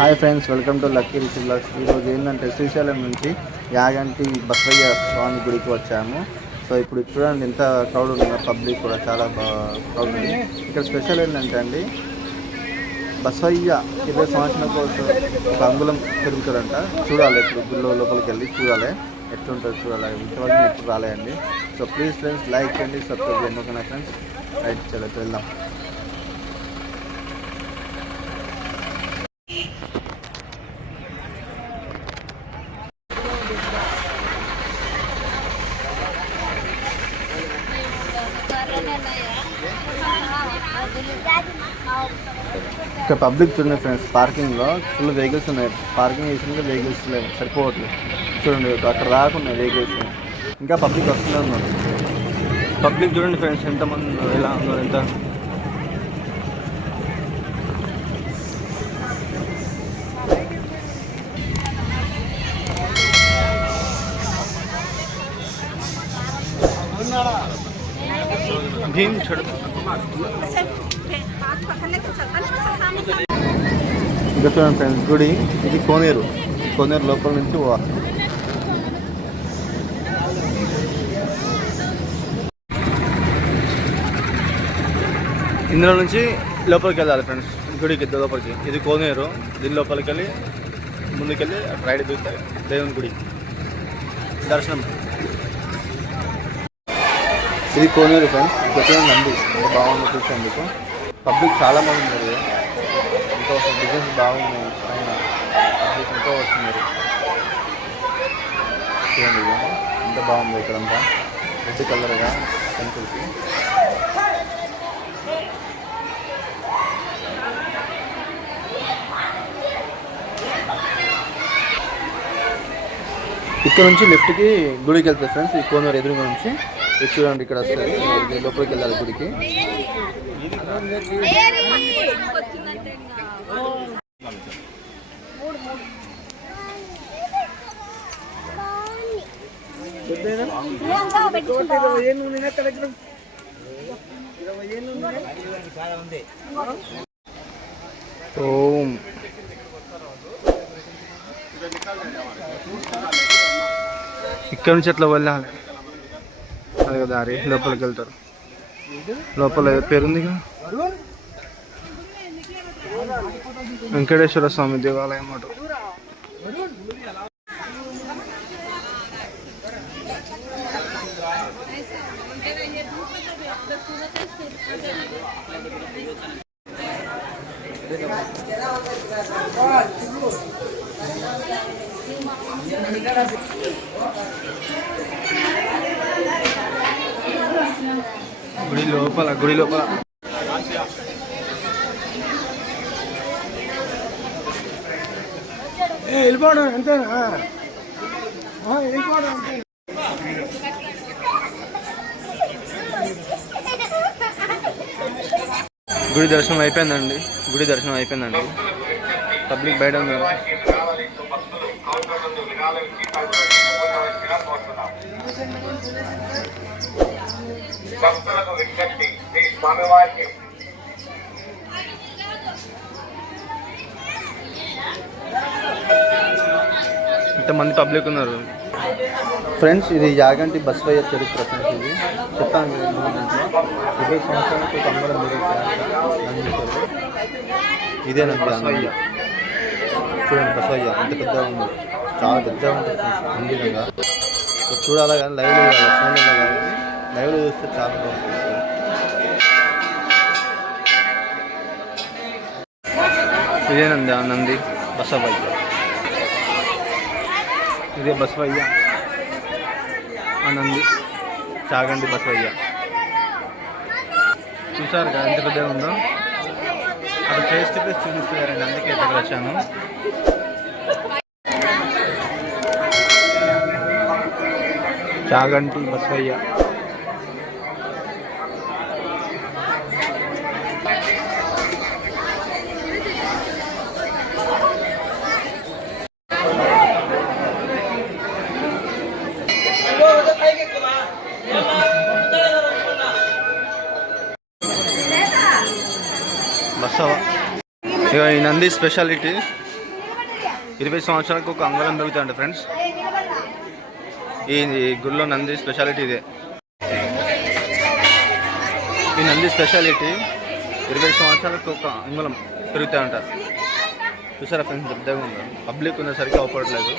Hi friends, welcome to lucky Rishi blogs. ఈరోజు ఏంటంటే శ్రీశైలం నుంచి యాగంటి బసవయ్య స్వామి గుడికి వచ్చాము. సో ఇప్పుడు చూడండి ఎంత క్రౌడ్ ఉందో, పబ్లిక్ కూడా చాలా క్రౌడ్ ఉంది. ఇక్కడ స్పెషల్ ఏంటంటే అండి, బసవయ్య 20 సంవత్సరాల కోసం ఒక అంగుళం తిరుగుతారంట. చూడాలి, ఇప్పుడు గుడిలో లోపలికి వెళ్ళి చూడాలి ఎట్లుంటుందో చూడాలి. ఇంతవరకు ఎప్పుడు రాలేదండి. సో ప్లీజ్ ఫ్రెండ్స్, లైక్ చేయండి, సబ్స్క్రైబ్ చేయండి. ఓకేనా ఫ్రెండ్స్, రైట్ చలో వెళ్దాం. ఇక్కడ పబ్లిక్ చూడండి ఫ్రెండ్స్, పార్కింగ్లో ఫుల్ వెహికల్స్ ఉన్నాయి. పార్కింగ్ చేసిన వెహికల్స్ లేవు, సరిపోవట్లేదు. చూడండి అక్కడ రాకున్నాయి వెహికల్స్, ఇంకా పబ్లిక్ వస్తూనే ఉన్నారు. పబ్లిక్ చూడండి ఫ్రెండ్స్, ఎంతమంది ఉన్నారు, ఎలా ఉన్నారు, ఎంత భీమ్ చెడు. ఇంకా చూడండి ఫ్రెండ్స్, గుడి ఇది కోనేరు లోపల నుంచి పోవాలి. ఇందులో నుంచి లోపలికి వెళ్ళాలి ఫ్రెండ్స్, గుడికి లోపలికి. ఇది కోనేరు, దీని లోపలికి వెళ్ళి ముందుకెళ్ళి రైడ్ దిగుతాయి దేవుని గుడి దర్శనం. ఇది కోనేరు ఫ్రెండ్స్. ఇంకా చూడండి నంది ఇంకా బాగుంది చూసేందుకు. పబ్లిక్ చాలా మంది ఉన్నారు, ఇంకా బిజినెస్ బాగుంది. ఆయన పబ్లిక్ ఇంకా వస్తున్నారు. చూడండి ఎంత బాగుంది ఇక్కడంతా, రెడ్ కలర్గా టెంపుల్కి. ఇక్కడ నుంచి లెఫ్ట్కి గుడికి వెళ్తాయి ఫ్రెండ్స్. ఈ కోనేరు ఎదురుగా నుంచి ఇది చూడండి, ఇక్కడ వస్తుంది. లోపలికి వెళ్ళాలి గుడికి. ఓం ఇక్కడ నుంచి ఎట్లా వెళ్ళాలి, అదే దారి లోపలికి వెళ్తారు. లోపల పేరుంది వెంకటేశ్వర స్వామి దేవాలయం అన్నమాట. గుడి లోపల వెళ్ళిపోవడం అంతేనా? వెళ్ళిపోవడం అంతే. గుడి దర్శనం అయిపోయిందండి. పబ్లిక్ బయట ఉన్నారు. ఇంతమంది పబ్లిక్ ఉన్నారు ఫ్రెండ్స్. ఇది యాగంటి బసవయ్య చరిత్ర ఫ్రెండ్స్. ఇది చెప్తాను, 20 సంవత్సరాలకు కమ్మడం ఇదేనండి బసవయ్య. చూడండి బసవయ్య ఎంత పెద్దగా ఉంది, చాలా పెద్దగా ఉంటుంది అన్ని విధంగా. చూడాలా కానీ లైవ్లో చూడాలి, ఫోన్లో కానీ లైవ్లో చూస్తే చాలా బాగుంటుంది. ఇదేనండి ఆ నంది బసవయ్య. ఇదే బసవయ్య ఆ నంది, చాగంటి బసవయ్య. చూసారు కదా ఎంత పెద్దగా ఉందో. అక్కడ ఫేస్ టు ఫేస్ చూపిస్తున్నారండి, అందుకే ఇక్కడ వచ్చాను. చాగంటి బసవయ్య. బసవ. ఇక ఈ నంది స్పెషాలిటీ 20 సంవత్సరాలకు ఒక అంగుళం పెరుగుతాయంట ఫ్రెండ్స్. ఈ గుడిలో నంది స్పెషాలిటీ ఇదే. ఈ నంది స్పెషాలిటీ 20 సంవత్సరాలకు ఒక అంగుళం పెరుగుతాయంట. చూసారా ఫ్రెండ్స్, పెద్దగా ఉందా? పబ్లిక్ ఉన్నసరికి అవపడలేదు.